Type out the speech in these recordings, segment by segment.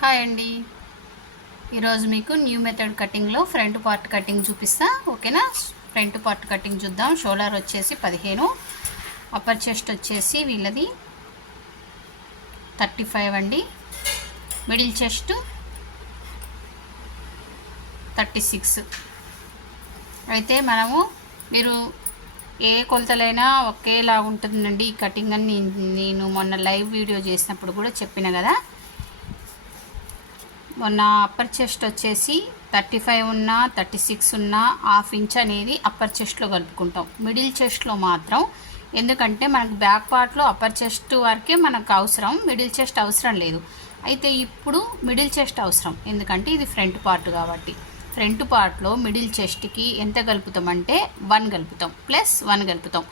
Hi అండి. ఈరోజు మీకు న్యూ మెథడ్ కటింగ్లో ఫ్రంట్ పార్ట్ కటింగ్ చూపిస్తా ఓకేనా? ఫ్రంట్ పార్ట్ కటింగ్ చూద్దాం. షోల్డర్ వచ్చేసి పదిహేను. అప్పర్ చెస్ట్ వచ్చేసి వీళ్ళది థర్టీ ఫైవ్ అండి. Middle chest thirty six. అయితే మనము మీరు ఏ కొలతలైనా ఒకేలా ఉంటుందండి ఈ కటింగ్ అని నేను మొన్న లైవ్ వీడియో చేసినప్పుడు కూడా చెప్పిన కదా. మొన్న అప్పర్ చెస్ట్ వచ్చేసి థర్టీ ఫైవ్ ఉన్నా థర్టీ సిక్స్ ఉన్నా హాఫ్ ఇంచ్ అనేది అప్పర్ చెస్ట్లో కలుపుకుంటాం. మిడిల్ చెస్ట్లో మాత్రం. ఎందుకంటే మనకు బ్యాక్ పార్ట్లో అప్పర్ చెస్ట్ వరకే మనకు అవసరం మిడిల్ చెస్ట్ అవసరం లేదు. అయితే ఇప్పుడు మిడిల్ చెస్ట్ అవసరం. ఎందుకంటే ఇది ఫ్రంట్ పార్ట్ కాబట్టి. ఫ్రంట్ పార్ట్లో మిడిల్ చెస్ట్కి ఎంత కలుపుతామంటే వన్ కలుపుతాం. ప్లస్ వన్ కలుపుతాం.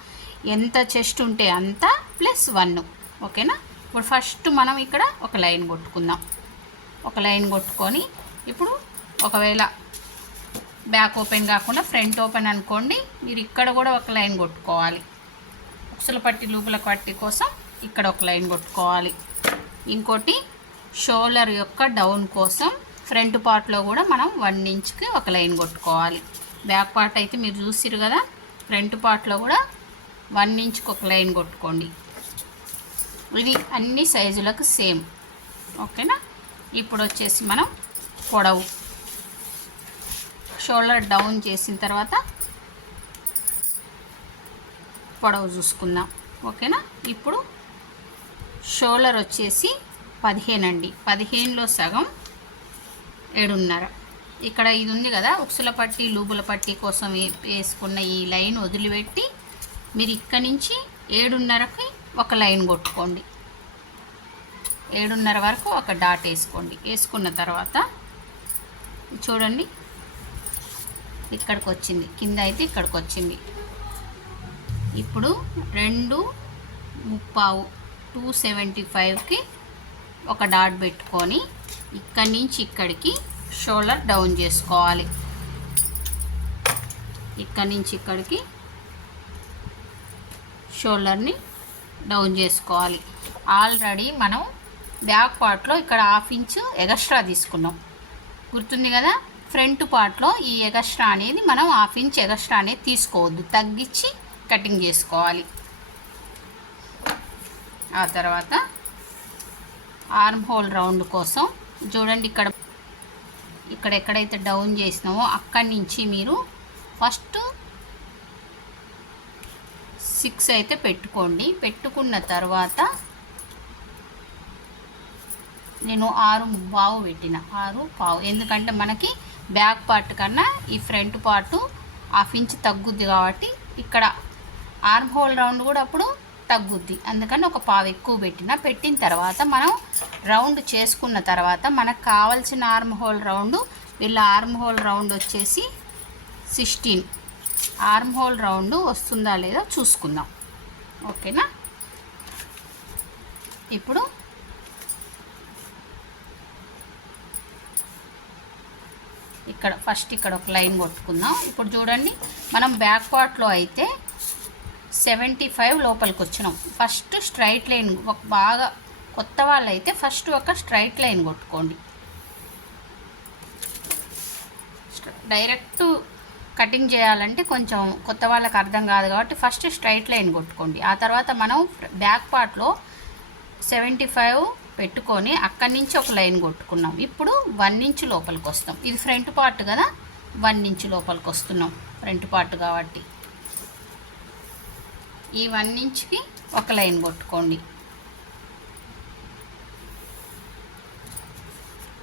ఎంత చెస్ట్ ఉంటే అంత ప్లస్ వన్ ఓకేనా? ఇప్పుడు ఫస్ట్ మనం ఇక్కడ ఒక లైన్ కొట్టుకుందాం. ఒక లైన్ కొట్టుకొని ఇప్పుడు ఒకవేళ బ్యాక్ ఓపెన్ కాకుండా ఫ్రంట్ ఓపెన్ అనుకోండి మీరు ఇక్కడ కూడా ఒక లైన్ కొట్టుకోవాలి. ఉక్సుల పట్టి లూపుల పట్టి కోసం ఇక్కడ ఒక లైన్ కొట్టుకోవాలి. ఇంకోటి షోల్డర్ యొక్క డౌన్ కోసం ఫ్రంట్ పార్ట్లో కూడా మనం వన్ ఇంచ్కి ఒక లైన్ కొట్టుకోవాలి. బ్యాక్ పార్ట్ అయితే మీరు చూసిరు కదా ఫ్రంట్ పార్ట్లో కూడా వన్ ఇంచ్కి ఒక లైన్ కొట్టుకోండి. ఇది అన్ని సైజులకు సేమ్. ఓకేనా? ఇప్పుడు వచ్చేసి మనం పొడవు. షోల్డర్ డౌన్ చేసిన తర్వాత పొడవు చూసుకుందాం. ఓకేనా? ఇప్పుడు షోల్డర్ వచ్చేసి పదిహేను అండి పదిహేనులో సగం ఏడున్నర. ఇక్కడ ఇది ఉంది కదా ఉక్సుల పట్టి లూబుల పట్టి కోసం వేసుకున్న ఈ లైన్ వదిలిపెట్టి మీరు ఇక్కడి నుంచి ఏడున్నరకి ఒక లైన్ కొట్టుకోండి. ఏడున్నర వరకు ఒక డాట్ వేసుకోండి. వేసుకున్న తర్వాత చూడండి. ఇక్కడికి వచ్చింది కింద అయితే ఇక్కడికి వచ్చింది ఇప్పుడు రెండు ముప్పావు టూ సెవెంటీ ఫైవ్కి ఒక డాట్ పెట్టుకొని ఇక్కడి నుంచి ఇక్కడికి షోల్డర్ డౌన్ చేసుకోవాలి. ఇక్కడి నుంచి ఇక్కడికి షోల్డర్ని డౌన్ చేసుకోవాలి. ఆల్రెడీ మనం బ్యాక్ పార్ట్లో ఇక్కడ హాఫ్ ఇంచ్ ఎగస్ట్రా తీసుకున్నాం. గుర్తుంది కదా? ఫ్రంట్ పార్ట్లో ఈ ఎగస్ట్రా అనేది మనం హాఫ్ ఇంచ్ ఎగస్ట్రా అనేది తీసుకోవద్దు. తగ్గించి కటింగ్ చేసుకోవాలి. ఆ తర్వాత ఆర్మ్ హోల్ రౌండ్ కోసం చూడండి ఇక్కడ ఇక్కడ ఎక్కడైతే డౌన్ చేసినామో అక్కడి నుంచి మీరు ఫస్ట్ సిక్స్ అయితే పెట్టుకోండి. పెట్టుకున్న తర్వాత నేను ఆరు పావు పెట్టిన. ఆరు పావు. ఎందుకంటే మనకి బ్యాక్ పార్ట్ కన్నా ఈ ఫ్రంట్ పార్ట్ హాఫ్ ఇంచ్ తగ్గుద్ది కాబట్టి ఇక్కడ ఆర్మ్ హోల్ రౌండ్ కూడా అప్పుడు తగ్గుద్ది. అందుకని ఒక పావు ఎక్కువ పెట్టిన. పెట్టిన తర్వాత మనం రౌండ్ చేసుకున్న తర్వాత మనకు కావాల్సిన ఆర్మ్ హోల్ రౌండ్ వీళ్ళ ఆర్మ్ హోల్ రౌండ్ వచ్చేసి సిక్స్టీన్. ఆర్మ్ హోల్ రౌండ్ వస్తుందా లేదా చూసుకుందాం. ఓకేనా? ఇప్పుడు ఇక్కడ ఫస్ట్ ఇక్కడ ఒక లైన్ కొట్టుకుందాం. ఇప్పుడు చూడండి మనం బ్యాక్ పార్ట్లో అయితే సెవెంటీ ఫైవ్ లోపలికి వచ్చినాం. ఫస్ట్ స్ట్రైట్ లైన్ ఒక బాగా కొత్త వాళ్ళు అయితే ఫస్ట్ ఒక స్ట్రైట్ లైన్ కొట్టుకోండి. డైరెక్ట్ కటింగ్ చేయాలంటే కొంచెం కొత్త వాళ్ళకి అర్థం కాదు కాబట్టి ఫస్ట్ స్ట్రైట్ లైన్ కొట్టుకోండి. ఆ తర్వాత మనం బ్యాక్ పార్ట్లో సెవెంటీ ఫైవ్ పెట్టుకొని అక్కడి నుంచి ఒక లైన్ కొట్టుకున్నాం. ఇప్పుడు వన్ ఇంచ్ లోపలికి వస్తాం. ఇది ఫ్రంట్ పార్ట్ కదా? వన్ ఇంచ్ లోపలికి వస్తున్నాం. ఫ్రంట్ పార్ట్ కాబట్టి. ఈ వన్ ఇంచ్కి ఒక లైన్ కొట్టుకోండి.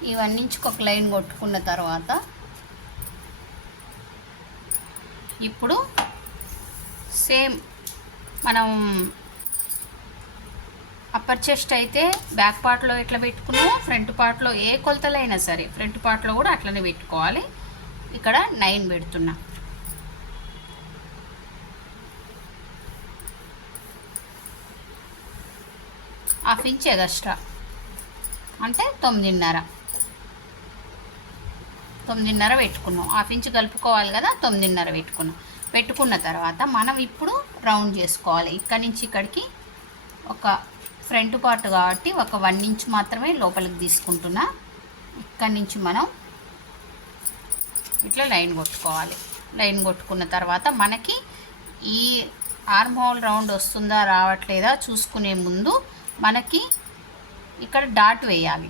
ఈ వన్ ఇంచ్కి ఒక లైన్ కొట్టుకున్న తర్వాత ఇప్పుడు సేమ్ మనం అప్పర్ చెస్ట్ అయితే బ్యాక్ పార్ట్లో ఎట్లా పెట్టుకున్నామో ఫ్రంట్ పార్ట్లో ఏ కొలతలైనా సరే ఫ్రంట్ పార్ట్లో కూడా అట్లనే పెట్టుకోవాలి. ఇక్కడ నైన్ పెడుతున్నా. హాఫ్ ఇంచ్ ఎగస్ట్రా అంటే తొమ్మిదిన్నర. తొమ్మిదిన్నర పెట్టుకున్నాం. హాఫ్ ఇంచ్ కలుపుకోవాలి కదా తొమ్మిదిన్నర పెట్టుకున్నాం. పెట్టుకున్న తర్వాత మనం ఇప్పుడు రౌండ్ చేసుకోవాలి. ఇక్కడి నుంచి ఇక్కడికి ఒక ఫ్రంట్ పార్ట్ కాబట్టి ఒక వన్ ఇంచ్ మాత్రమే లోపలికి తీసుకుంటున్నా. ఇక్కడి నుంచి మనం ఇట్లా లైన్ కొట్టుకోవాలి. లైన్ కొట్టుకున్న తర్వాత మనకి ఈ ఆర్మ్ హోల్ రౌండ్ వస్తుందా రావట్లేదా చూసుకునే ముందు మనకి ఇక్కడ డాట్ వేయాలి.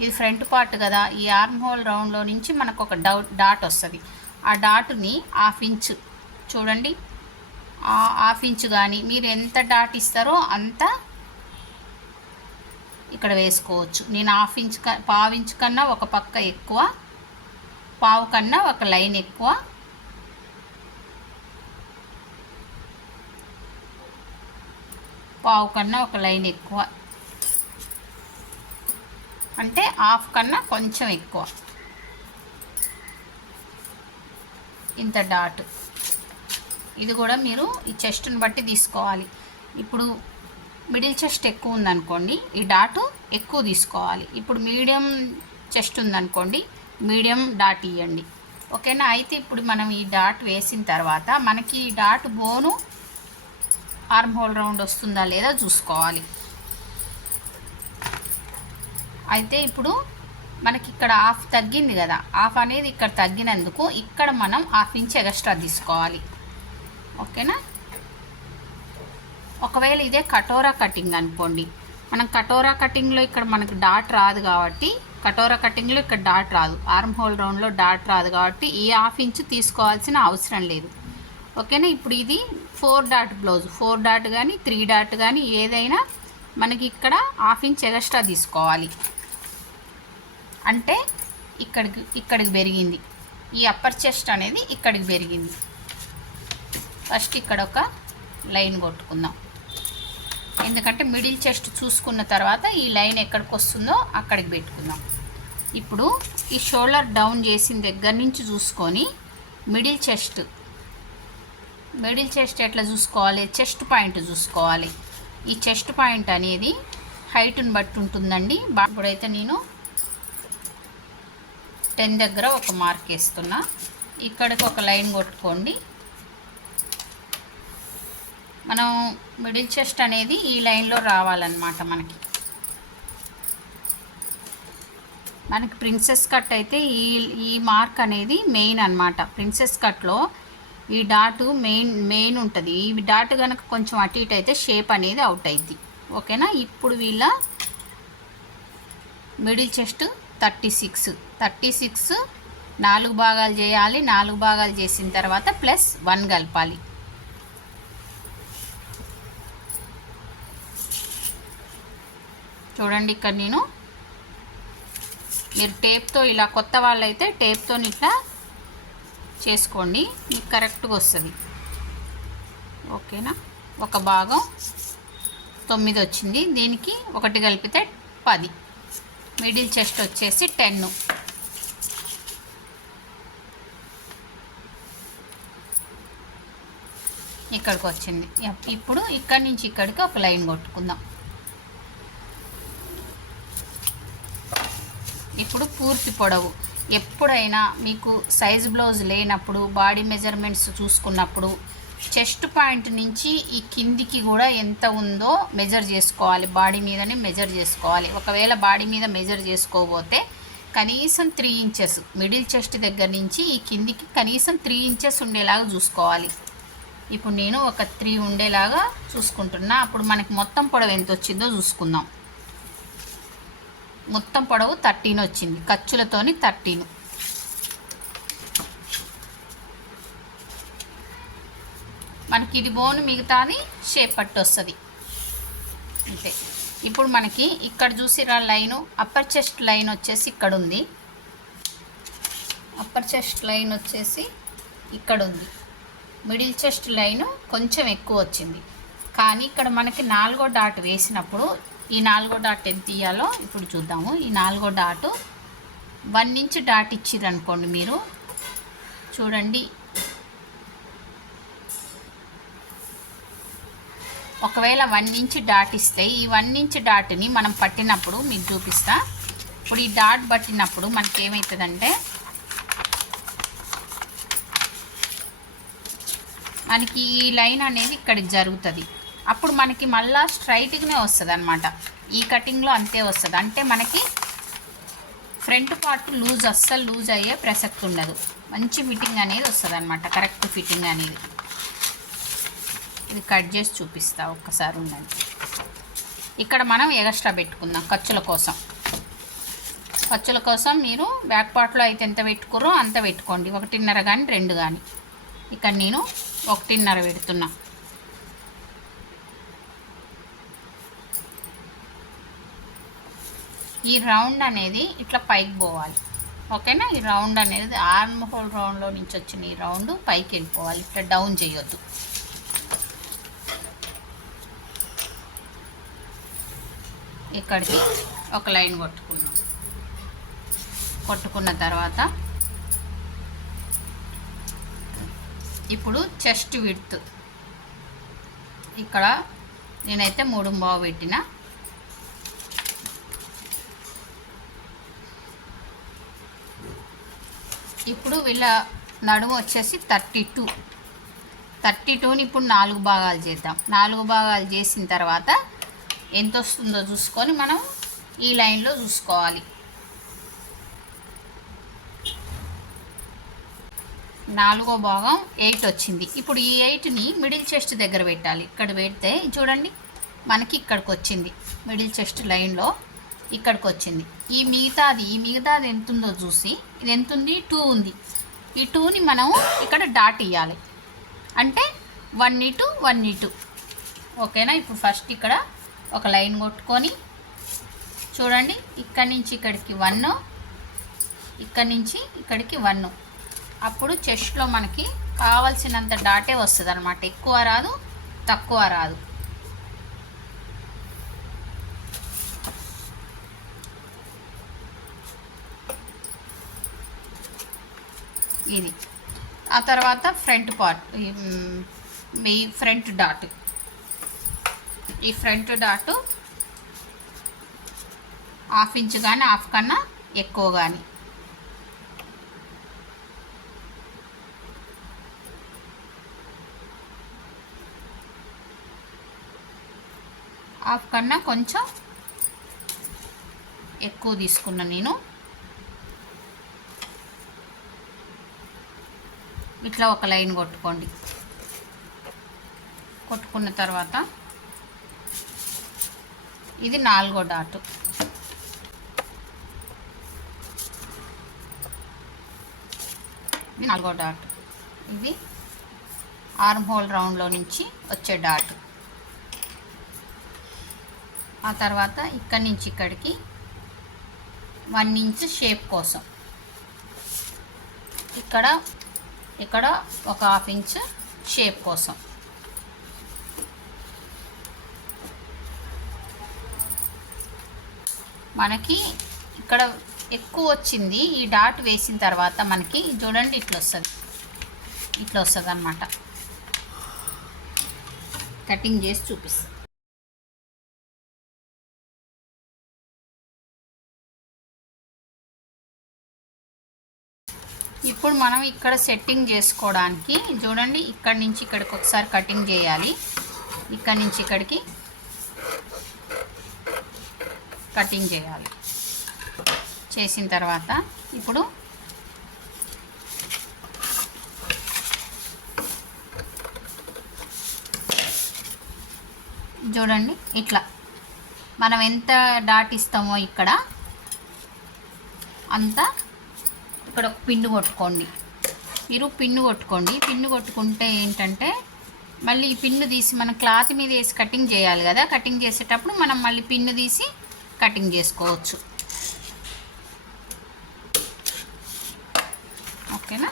ఇది ఫ్రంట్ పార్ట్ కదా ఈ ఆర్మ్ హోల్ రౌండ్లో నుంచి మనకు ఒక డౌట్ డాట్ వస్తుంది. ఆ డాట్ని హాఫ్ ఇంచ్ చూడండి. హాఫ్ ఇంచ్ కానీ మీరు ఎంత డాట్ ఇస్తారో అంత ఇక్కడ వేసుకోవచ్చు. నేను హాఫ్ ఇంచ్ క పావు ఇంచ్ కన్నా ఒక పక్క ఎక్కువ పావు కన్నా ఒక లైన్ ఎక్కువ. పావు కన్నా ఒక లైన్ ఎక్కువ. అంటే హాఫ్ కన్నా కొంచెం ఎక్కువ. ఇంత డాట్. ఇది కూడా మీరు ఈ చెస్ట్ని బట్టి తీసుకోవాలి. ఇప్పుడు మిడిల్ చెస్ట్ ఎక్కువ ఉందనుకోండి ఈ డాట్ ఎక్కువ తీసుకోవాలి. ఇప్పుడు మీడియం చెస్ట్ ఉందనుకోండి మీడియం డాట్ ఇవ్వండి ఓకేనా? అయితే ఇప్పుడు మనం ఈ డాట్ వేసిన తర్వాత మనకి ఈ డాట్ బోను ఆర్మ్ హోల్ రౌండ్ వస్తుందా లేదా చూసుకోవాలి. అయితే ఇప్పుడు మనకి ఇక్కడ హాఫ్ తగ్గింది కదా హాఫ్ అనేది ఇక్కడ తగ్గినందుకు ఇక్కడ మనం హాఫ్ ఇంచ్ ఎక్స్ట్రా తీసుకోవాలి. ఓకేనా? ఒకవేళ ఇదే కటోరా కటింగ్ అనుకోండి. మనం కటోరా కటింగ్లో ఇక్కడ మనకు డాట్ రాదు కాబట్టి కటోరా కటింగ్లో ఇక్కడ డాట్ రాదు. ఆర్మ్ హోల్ రౌండ్లో డాట్ రాదు కాబట్టి ఈ హాఫ్ ఇంచ్ తీసుకోవాల్సిన అవసరం లేదు. ఓకేనా? ఇప్పుడు ఇది four dot blouse. Four dot కానీ త్రీ డాట్ కానీ ఏదైనా మనకి ఇక్కడ హాఫ్ ఇంచ్ ఎగస్ట్రా తీసుకోవాలి. అంటే ఇక్కడికి ఇక్కడికి పెరిగింది. ఈ అప్పర్ చెస్ట్ అనేది ఇక్కడికి పెరిగింది. ఫస్ట్ ఇక్కడ ఒక లైన్ కొట్టుకుందాం. ఎందుకంటే మిడిల్ చెస్ట్ చూసుకున్న తర్వాత ఈ లైన్ ఎక్కడికి వస్తుందో అక్కడికి పెట్టుకుందాం. ఇప్పుడు ఈ షోల్డర్ డౌన్ చేసిన దగ్గర నుంచి చూసుకొని మిడిల్ చెస్ట్ మిడిల్ చెస్ట్ ఎట్లా చూసుకోవాలి? చెస్ట్ పాయింట్ చూసుకోవాలి. ఈ చెస్ట్ పాయింట్ అనేది హైట్ని బట్టి ఉంటుందండి. ఇప్పుడైతే నేను టెన్ దగ్గర ఒక మార్క్ వేస్తున్నా. ఇక్కడికి ఒక లైన్ కొట్టుకోండి. మనం మిడిల్ చెస్ట్ అనేది ఈ లైన్లో రావాలన్నమాట మనకి. మనకి ప్రిన్సెస్ కట్ అయితే ఈ ఈ మార్క్ అనేది మెయిన్ అన్నమాట. ప్రిన్సెస్ కట్లో ఈ డాటు మెయిన్ మెయిన్ ఉంటుంది. ఈ డాట్ కనుక కొంచెం అటు ఇటు అయితే షేప్ అనేది అవుట్ అయింది ఓకేనా ఇప్పుడు వీళ్ళ middle chest thirty six thirty six నాలుగు భాగాలు చేయాలి. నాలుగు భాగాలు చేసిన తర్వాత ప్లస్ వన్ కలపాలి. చూడండి ఇక్కడ నేను. మీరు టేప్తో ఇలా కొత్త వాళ్ళైతే టేప్తో ఇట్లా చేసుకోండి. మీకు కరెక్ట్గా వస్తుంది. ఓకేనా? ఒక భాగం తొమ్మిది వచ్చింది. దీనికి ఒకటి కలిపితే పది. మిడిల్ చెస్ట్ వచ్చేసి టెన్. ఇక్కడికి వచ్చింది. ఇప్పుడు ఇక్కడి నుంచి ఇక్కడికి ఒక లైన్ కొట్టుకుందాం. ఇప్పుడు పూర్తి పొడవు. ఎప్పుడైనా మీకు సైజ్ బ్లౌజ్ లేనప్పుడు బాడీ మెజర్మెంట్స్ చూసుకున్నప్పుడు చెస్ట్ పాయింట్ నుంచి ఈ కిందికి కూడా ఎంత ఉందో మెజర్ చేసుకోవాలి. బాడీ మీదనే మెజర్ చేసుకోవాలి. ఒకవేళ బాడీ మీద మెజర్ చేసుకోబోతే కనీసం త్రీ ఇంచెస్ మిడిల్ చెస్ట్ దగ్గర నుంచి ఈ కిందికి కనీసం త్రీ ఇంచెస్ ఉండేలాగా చూసుకోవాలి. ఇప్పుడు నేను ఒక త్రీ ఉండేలాగా చూసుకుంటున్నా. అప్పుడు మనకి మొత్తం పొడవు ఎంత వచ్చిందో చూసుకుందాం. మొత్తం పొడవు థర్టీన్ వచ్చింది. ఖర్చులతోని థర్టీన్. మనకి ఇది బోన్ మిగతాది షేప్ పట్టు వస్తుంది. అంతే. ఇప్పుడు మనకి ఇక్కడ చూసిరా లైను అప్పర్ చెస్ట్ లైన్ వచ్చేసి ఇక్కడ ఉంది అప్పర్ చెస్ట్ లైన్ వచ్చేసి ఇక్కడ ఉంది మిడిల్ చెస్ట్ లైను కొంచెం ఎక్కువ వచ్చింది. కానీ ఇక్కడ మనకి నాలుగో డాట్ వేసినప్పుడు ఈ నాలుగో డాట్ ఎంత తీయాలో ఇప్పుడు చూద్దాము. ఈ నాలుగో డాటు వన్ ఇంచ్ డాట్ ఇచ్చిర్రు అనుకోండి మీరు. చూడండి. ఒకవేళ వన్ ఇంచ్ డాట్ ఇస్తే ఈ వన్ ఇంచ్ డాట్ని మనం పట్టినప్పుడు మీకు చూపిస్తా. ఇప్పుడు ఈ డాట్ పట్టినప్పుడు మనకి ఏమవుతుందంటే మనకి ఈ లైన్ అనేది ఇక్కడికి జరుగుతుంది. అప్పుడు మనకి మళ్ళా స్ట్రైట్గానే వస్తుంది అనమాట ఈ కటింగ్లో అంతే వస్తుంది. అంటే మనకి ఫ్రంట్ పార్ట్ లూజ్ అస్సలు లూజ్ అయ్యే ప్రసక్తి ఉండదు. మంచి ఫిట్టింగ్ అనేది వస్తుంది అనమాట కరెక్ట్ ఫిట్టింగ్ అనేది. ఇది కట్ చేసి చూపిస్తా ఒక్కసారి ఉండండి. ఇక్కడ మనం ఎగస్ట్రా పెట్టుకుందాం ఖర్చుల కోసం. ఖర్చుల కోసం మీరు బ్యాక్ పార్ట్లో అయితే ఎంత పెట్టుకురో అంత పెట్టుకోండి. ఒకటిన్నర కానీ రెండు కానీ ఇక్కడ నేను ఒకటిన్నర పెడుతున్నా. ఈ రౌండ్ అనేది ఇట్లా పైకి పోవాలి. ఓకేనా? ఈ రౌండ్ అనేది ఆర్మ్ హోల్ రౌండ్లో నుంచి వచ్చిన ఈ రౌండ్ పైకి వెళ్ళిపోవాలి. ఇట్లా డౌన్ చేయొద్దు. ఇక్కడికి ఒక లైన్ కొట్టుకున్నాం కొట్టుకున్న తర్వాత ఇప్పుడు చెస్ట్ విడ్త్. ఇక్కడ నేనైతే మూడు బావు పెట్టిన. ఇప్పుడు వీళ్ళ నడుము వచ్చేసి థర్టీ టూ. థర్టీ టూని ఇప్పుడు నాలుగు భాగాలు చేద్దాం. నాలుగు భాగాలు చేసిన తర్వాత ఎంత వస్తుందో చూసుకొని మనం ఈ లైన్లో చూసుకోవాలి. నాలుగో భాగం ఎయిట్ వచ్చింది. ఇప్పుడు ఈ ఎయిట్ని మిడిల్ చెస్ట్ దగ్గర పెట్టాలి. ఇక్కడ పెడితే చూడండి మనకి ఇక్కడికి వచ్చింది. మిడిల్ చెస్ట్ లైన్లో ఇక్కడికి వచ్చింది ఈ మిగతాది ఈ మిగతాది ఎంత ఉందో చూసి ఇది ఎంత ఉంది టూ ఉంది. ఈ టూని మనం ఇక్కడ డాట్ ఇవ్వాలి అంటే వన్ ఇటు వన్ ఇటు. ఓకేనా? ఇప్పుడు ఫస్ట్ ఇక్కడ ఒక లైన్ కొట్టుకొని చూడండి ఇక్కడి నుంచి ఇక్కడికి వన్ ఇక్కడి నుంచి ఇక్కడికి వన్. అప్పుడు చెస్ట్లో మనకి కావలసినంత డాటే వస్తుంది అనమాట ఎక్కువ రాదు తక్కువ రాదు. ఇది. ఆ తర్వాత ఫ్రంట్ పార్ట్ మీ ఫ్రంట్ డాట్. ఈ ఫ్రంట్ డాట్ హాఫ్ ఇంచ్ కానీ హాఫ్ కన్నా ఎక్కువ కానీ హాఫ్ కన్నా కొంచెం ఎక్కువ తీసుకున్నా నేను. ఇట్లా ఒక లైన్ కొట్టుకోండి. కొట్టుకున్న తర్వాత ఇది నాలుగో డాటు. ఇది నాలుగో డాట్. ఇది ఆర్మ్ హోల్ రౌండ్లో నుంచి వచ్చే డాట్. ఆ తర్వాత ఇక్కడి నుంచి ఇక్కడికి వన్ ఇంచ్ షేప్ కోసం. ఇక్కడ ఇక్కడ ఒక హాఫ్ ఇంచ్ షేప్ కోసం. మనకి ఇక్కడ ఎక్కువ వచ్చింది ఈ డాట్ వేసిన తర్వాత మనకి చూడండి ఇట్లా వస్తుంది. ఇట్లా వస్తుంది అనమాట కటింగ్ చేసి చూపిస్తాను ఇప్పుడు మనం ఇక్కడ సెట్టింగ్ చేసుకోవడానికి చూడండి ఇక్కడ నుంచి ఇక్కడికి ఒకసారి కటింగ్ చేయాలి. ఇక్కడ నుంచి ఇక్కడికి కటింగ్ చేయాలి. చేసిన తర్వాత ఇప్పుడు చూడండి ఇట్లా. మనం ఎంత డాట్ ఇస్తామో ఇక్కడ అంతా ఇక్కడ ఒక పిన్ను కొట్టుకోండి. మీరు పిన్ను కొట్టుకోండి. పిన్ను కొట్టుకుంటే ఏంటంటే మళ్ళీ ఈ పిన్ను తీసి మనం క్లాత్ మీద వేసి కటింగ్ చేయాలి కదా. కటింగ్ చేసేటప్పుడు మనం మళ్ళీ పిన్ను తీసి కటింగ్ చేసుకోవచ్చు. ఓకేనా?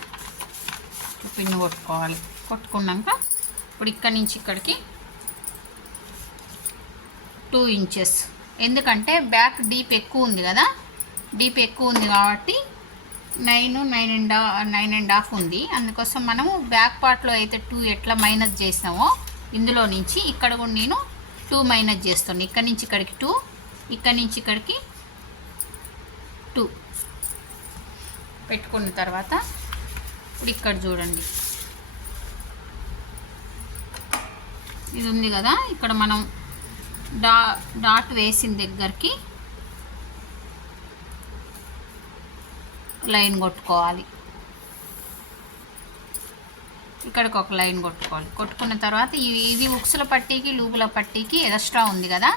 పిన్ను కొట్టుకోవాలి. కొట్టుకున్నాక ఇప్పుడు ఇక్కడి నుంచి ఇక్కడికి టూ ఇంచెస్. ఎందుకంటే బ్యాక్ డీప్ ఎక్కువ ఉంది కదా. డీప్ ఎక్కువ ఉంది కాబట్టి nine nine and nine and half ఉంది. అందుకోసం మనము బ్యాక్ పార్ట్లో అయితే టూ ఎట్లా మైనస్ చేసామో ఇందులో నుంచి ఇక్కడ కూడా నేను టూ మైనస్ చేస్తాను. ఇక్కడ నుంచి ఇక్కడికి టూ ఇక్కడ నుంచి ఇక్కడికి టూ పెట్టుకున్న తర్వాత ఇప్పుడు ఇక్కడ చూడండి. ఇది ఉంది కదా ఇక్కడ మనం డా డాట్ వేసిన దగ్గరికి లైన్ కొట్టుకోవాలి. ఇక్కడికి ఒక లైన్ కొట్టుకోవాలి. కొట్టుకున్న తర్వాత ఇవి ఇది ఉక్సుల పట్టీకి లూపుల పట్టీకి ఎక్స్ట్రా ఉంది కదా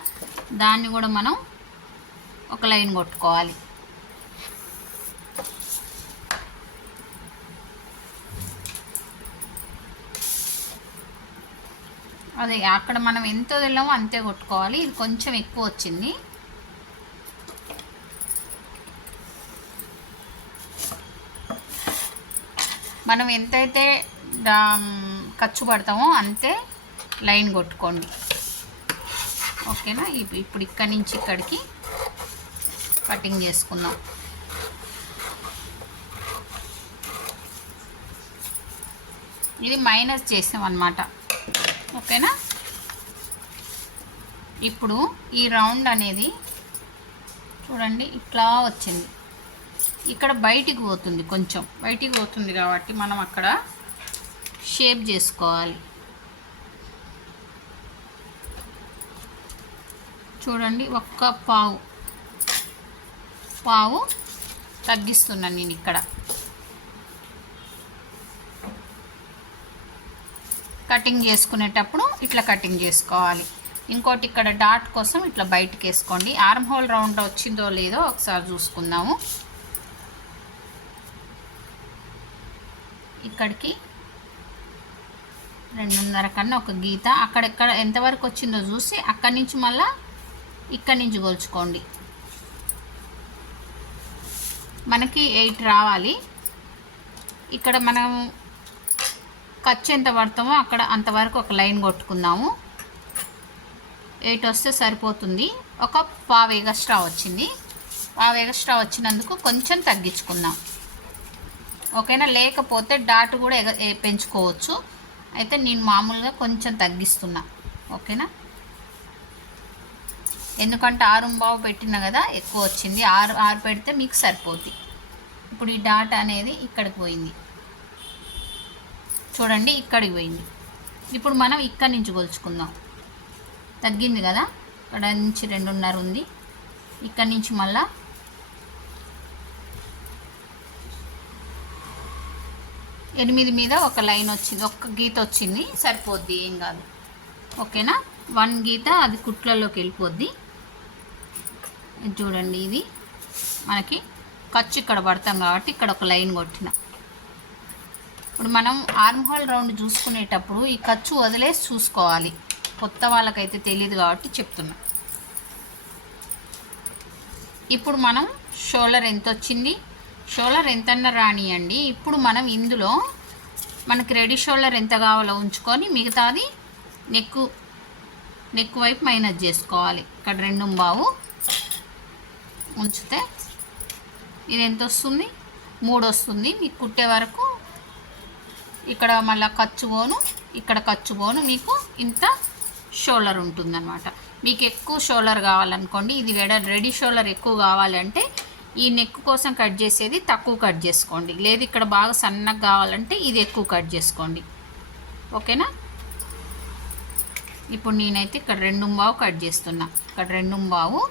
దాన్ని కూడా మనం ఒక లైన్ కొట్టుకోవాలి. అదే అక్కడ మనం ఎంత వదిలామో అంతే కొట్టుకోవాలి. ఇది కొంచెం ఎక్కువ వచ్చింది. మనం ఎంతైతే ఖర్చు పడతామో అంతే లైన్ కొట్టుకోండి. ఓకేనా? ఇప్- ఇప్పుడు ఇక్కడి నుంచి ఇక్కడికి కటింగ్ చేసుకుందాం. ఇది మైనస్ చేసాం అన్నమాట ఓకేనా? ఇప్పుడు ఈ రౌండ్ అనేది చూడండి ఇట్లా వచ్చింది. ఇక్కడ బయటికి పోతుంది కొంచెం. బయటికి పోతుంది కాబట్టి మనం అక్కడ షేప్ చేసుకోవాలి. చూడండి ఒక్క పావు. పావు తగ్గిస్తున్నాను నేను ఇక్కడ. కటింగ్ చేసుకునేటప్పుడు ఇట్లా కటింగ్ చేసుకోవాలి. ఇంకోటి ఇక్కడ డాట్ కోసం ఇట్లా బయటకు వేసుకోండి. ఆర్మ్ హోల్ రౌండ్ వచ్చిందో లేదో ఒకసారి చూసుకుందాము. ఇక్కడికి రెండున్నర కన్నా ఒక గీత. అక్కడెక్కడ ఎంతవరకు వచ్చిందో చూసి అక్కడి నుంచి మళ్ళా ఇక్కడి నుంచి కొలుచుకోండి మనకి ఎయిట్ రావాలి. ఇక్కడ మనం ఖర్చు ఎంత పడతామో అక్కడ అంతవరకు ఒక లైన్ కొట్టుకుందాము. ఎయిట్ వస్తే సరిపోతుంది. ఒక పావు ఎగస్ట్రా వచ్చింది. పావు ఎగస్ట్రా వచ్చినందుకు కొంచెం తగ్గించుకుందాం. ఓకేనా? లేకపోతే డాట్ కూడా ఎగ పెంచుకోవచ్చు. అయితే నేను మామూలుగా కొంచెం తగ్గిస్తున్నా. ఓకేనా? ఎందుకంటే ఆరు బావు పెట్టిన కదా ఎక్కువ వచ్చింది. ఆరు ఆరు పెడితే మీకు సరిపోద్ది. ఇప్పుడు ఈ డాట్ అనేది ఇక్కడికి పోయింది. చూడండి ఇక్కడికి పోయింది. ఇప్పుడు మనం ఇక్కడి నుంచి కొలుచుకుందాం. తగ్గింది కదా? ఇక్కడ నుంచి రెండున్నర ఉంది. ఇక్కడి నుంచి మళ్ళీ ఎనిమిది మీద ఒక లైన్ వచ్చింది ఒక్క గీత వచ్చింది సరిపోద్ది ఏం కాదు. ఓకేనా? వన్ గీత అది కుట్లలోకి వెళ్ళిపోద్ది. చూడండి ఇది మనకి ఖర్చు ఇక్కడ పడతాం కాబట్టి ఇక్కడ ఒక లైన్ కొట్టిన. ఇప్పుడు మనం ఆర్మ్ హోల్ రౌండ్ చూసుకునేటప్పుడు ఈ ఖర్చు వదిలేసి చూసుకోవాలి. కొత్త వాళ్ళకైతే తెలియదు కాబట్టి చెప్తున్నా. ఇప్పుడు మనం షోల్డర్ ఎంత వచ్చింది? షోలర్ ఎంతన్న రానియండి ఇప్పుడు మనం ఇందులో మనకి రెడీ షోల్డర్ ఎంత కావాలో ఉంచుకొని మిగతాది నెక్కు నెక్ వైపు మైనస్ చేసుకోవాలి. ఇక్కడ రెండు బావు ఉంచితే ఇది ఎంత వస్తుంది? మూడు వస్తుంది. మీకు కుట్టే వరకు ఇక్కడ మళ్ళీ ఖర్చు పోను ఇక్కడ ఖర్చు పోను. మీకు ఇంత షోల్డర్ ఉంటుందన్నమాట. మీకు ఎక్కువ షోల్డర్ కావాలనుకోండి ఇది వెడ రెడీ షోల్డర్ ఎక్కువ కావాలంటే ఈ నెక్ కోసం కట్ చేసేది తక్కువ కట్ చేసుకోండి. లేదు ఇక్కడ బాగా సన్నగా కావాలంటే ఇది ఎక్కువ కట్ చేసుకోండి. ఓకేనా ఇప్పుడు నేనైతే ఇక్కడ రెండు బావు కట్ చేస్తున్నా. ఇక్కడ రెండు బావు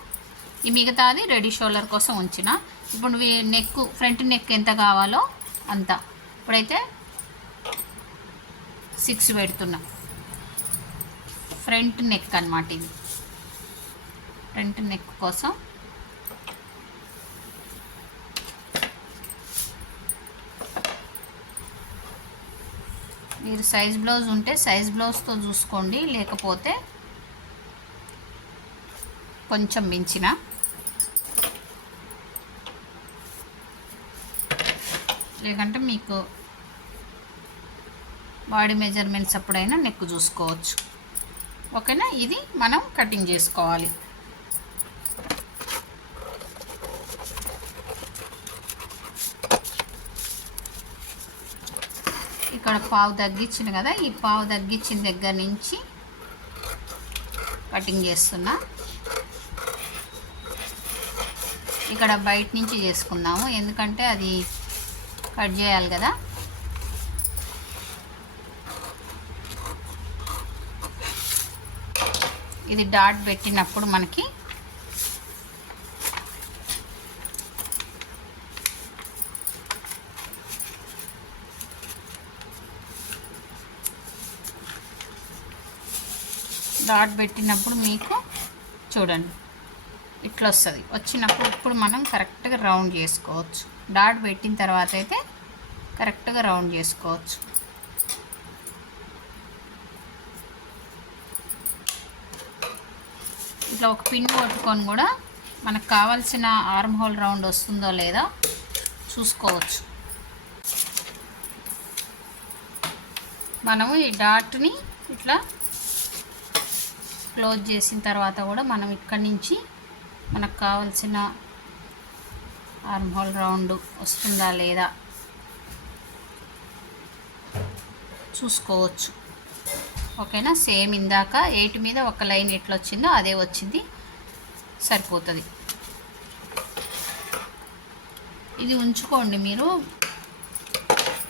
ఈ మిగతాది రెడీ షోల్డర్ కోసం ఉంచిన. ఇప్పుడు నెక్ ఫ్రంట్ నెక్ ఎంత కావాలో అంత. ఇప్పుడైతే సిక్స్ పెడుతున్నా. ఫ్రంట్ నెక్ అనమాట ఇది. ఫ్రంట్ నెక్ కోసం మీరు సైజ్ బ్లౌజ్ ఉంటే సైజ్ బ్లౌజ్తో చూసుకోండి లేకపోతే కొంచెం మించిన. లేకంటే మీకు బాడీ మెజర్మెంట్స్ అప్పుడైనా నెక్ చూసుకోవచ్చు. ఓకేనా? ఇది మనం కటింగ్ చేసుకోవాలి. ఇక్కడ పావు తగ్గించింది కదా ఈ పావు తగ్గించిన దగ్గర నుంచి కటింగ్ చేస్తున్నా. ఇక్కడ బయట నుంచి చేసుకుందాము ఎందుకంటే అది కట్ చేయాలి కదా. ఇది డాట్ పెట్టినప్పుడు మనకి డాట్ పెట్టినప్పుడు మీకు చూడండి ఇట్లా వస్తుంది. వచ్చినప్పుడు ఇప్పుడు మనం కరెక్ట్గా రౌండ్ చేసుకోవచ్చు. డాట్ పెట్టిన తర్వాత అయితే కరెక్ట్గా రౌండ్ చేసుకోవచ్చు. ఇట్లా ఒక పిన్ కొట్టుకొని కూడా మనకు కావాల్సిన ఆర్మ్ హోల్ రౌండ్ వస్తుందో లేదో చూసుకోవచ్చు. మనము ఈ డాట్ని ఇట్లా క్లోజ్ చేసిన తర్వాత కూడా మనం ఇక్కడి నుంచి మనకు కావాల్సిన ఆర్మ్ హోల్ రౌండ్ వస్తుందా లేదా చూసుకోవచ్చు. ఓకేనా? సేమ్ ఇందాక ఎయిట్ మీద ఒక లైన్ ఎట్లా వచ్చిందో అదే వచ్చింది. సరిపోతుంది. ఇది ఉంచుకోండి మీరు.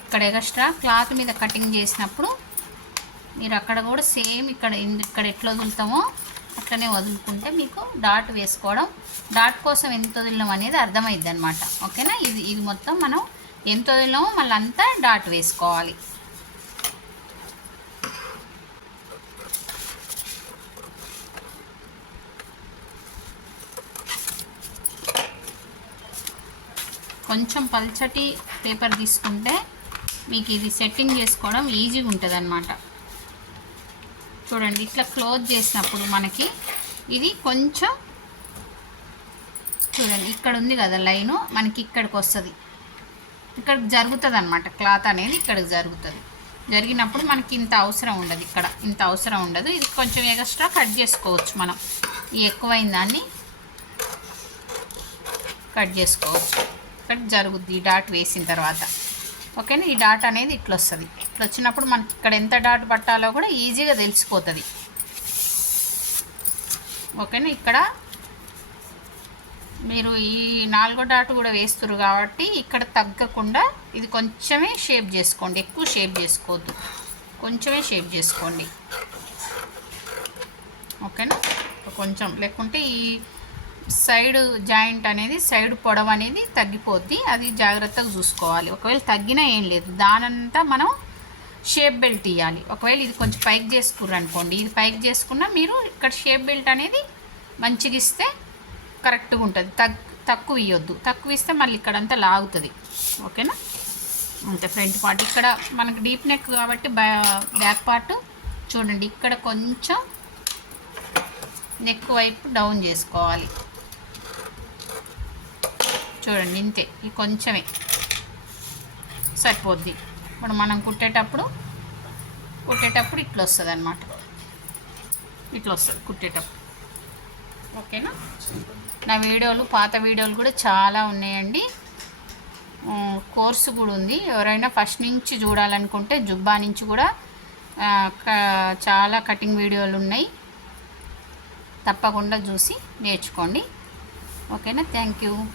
ఇక్కడ ఎక్స్ట్రా క్లాత్ మీద కటింగ్ చేసినప్పుడు మీరు అక్కడ కూడా సేమ్ ఇక్కడ ఇక్కడ ఎట్లా వదులుతామో అట్లనే వదులుకుంటే మీకు డాట్ వేసుకోవడం డాట్ కోసం ఎంత వదిలినాం అనేది అర్థమైద్ది అనమాట ఓకేనా? ఇది ఇది మొత్తం మనం ఎంత వదిలినామో మళ్ళీ అంతా డాట్ వేసుకోవాలి. కొంచెం పల్చటి పేపర్ తీసుకుంటే మీకు ఇది సెట్టింగ్ చేసుకోవడం ఈజీగా ఉంటుంది అనమాట చూడండి ఇట్లా క్లోజ్ చేసినప్పుడు మనకి ఇది కొంచెం చూడండి ఇక్కడ ఉంది కదా లైను మనకి ఇక్కడికి వస్తుంది. ఇక్కడ జరుగుతుంది అనమాట క్లాత్ అనేది ఇక్కడికి జరుగుతుంది. జరిగినప్పుడు మనకి ఇంత అవసరం ఉండదు ఇక్కడ ఇంత అవసరం ఉండదు. ఇది కొంచెం ఎక్స్ట్రా కట్ చేసుకోవచ్చు మనం. ఈ ఎక్కువైన దాన్ని కట్ చేసుకోవచ్చు. ఇక్కడ జరుగుద్ది డాట్ వేసిన తర్వాత. ఓకేనా? ఈ డాట్ అనేది ఇట్లా వస్తుంది ఇట్లా వచ్చినప్పుడు మనకి ఇక్కడ ఎంత డాట్ పట్టాలో కూడా ఈజీగా తెలిసిపోతుంది. ఓకేనా? ఇక్కడ మీరు ఈ నాలుగో డాట్ కూడా వేస్తురు కాబట్టి ఇక్కడ తగ్గకుండా ఇది కొంచెమే షేప్ చేసుకోండి. ఎక్కువ షేప్ చేసుకోవద్దు. కొంచెమే షేప్ చేసుకోండి. ఓకేనా? కొంచెం లేకుంటే ఈ సైడ్ జాయింట్ అనేది సైడ్ పొడవు అనేది తగ్గిపోద్ది. అది జాగ్రత్తగా చూసుకోవాలి. ఒకవేళ తగ్గినా ఏం లేదు. దానంతా మనం షేప్ బెల్ట్ ఇవ్వాలి ఒకవేళ ఇది కొంచెం పైకి చేసుకుర్రు అనుకోండి. ఇది పైకి చేసుకున్నా మీరు ఇక్కడ షేప్ బెల్ట్ అనేది మంచిగా ఇస్తే కరెక్ట్గా ఉంటుంది. తగ్ తక్కువ ఇవ్వద్దు తక్కువ ఇస్తే మళ్ళీ ఇక్కడంతా లాగుతుంది. ఓకేనా? అంతే ఫ్రంట్ పార్ట్. ఇక్కడ మనకి డీప్ నెక్ కాబట్టి బ్యాక్ పార్ట్ చూడండి. ఇక్కడ కొంచెం నెక్ వైపు డౌన్ చేసుకోవాలి. చూడండి ఇంతే. ఇది కొంచెమే. సరిపోద్ది. ఇప్పుడు మనం కుట్టేటప్పుడు కుట్టేటప్పుడు ఇట్లా వస్తుంది అనమాట ఇట్లా వస్తుంది కుట్టేటప్పుడు. ఓకేనా? నా వీడియోలు పాత వీడియోలు కూడా చాలా ఉన్నాయండి. కోర్సు కూడా ఉంది. ఎవరైనా ఫస్ట్ నుంచి చూడాలనుకుంటే జుబ్బా నుంచి కూడా క- చాలా కటింగ్ వీడియోలు ఉన్నాయి. తప్పకుండా చూసి నేర్చుకోండి. ఓకేనా? Thank you.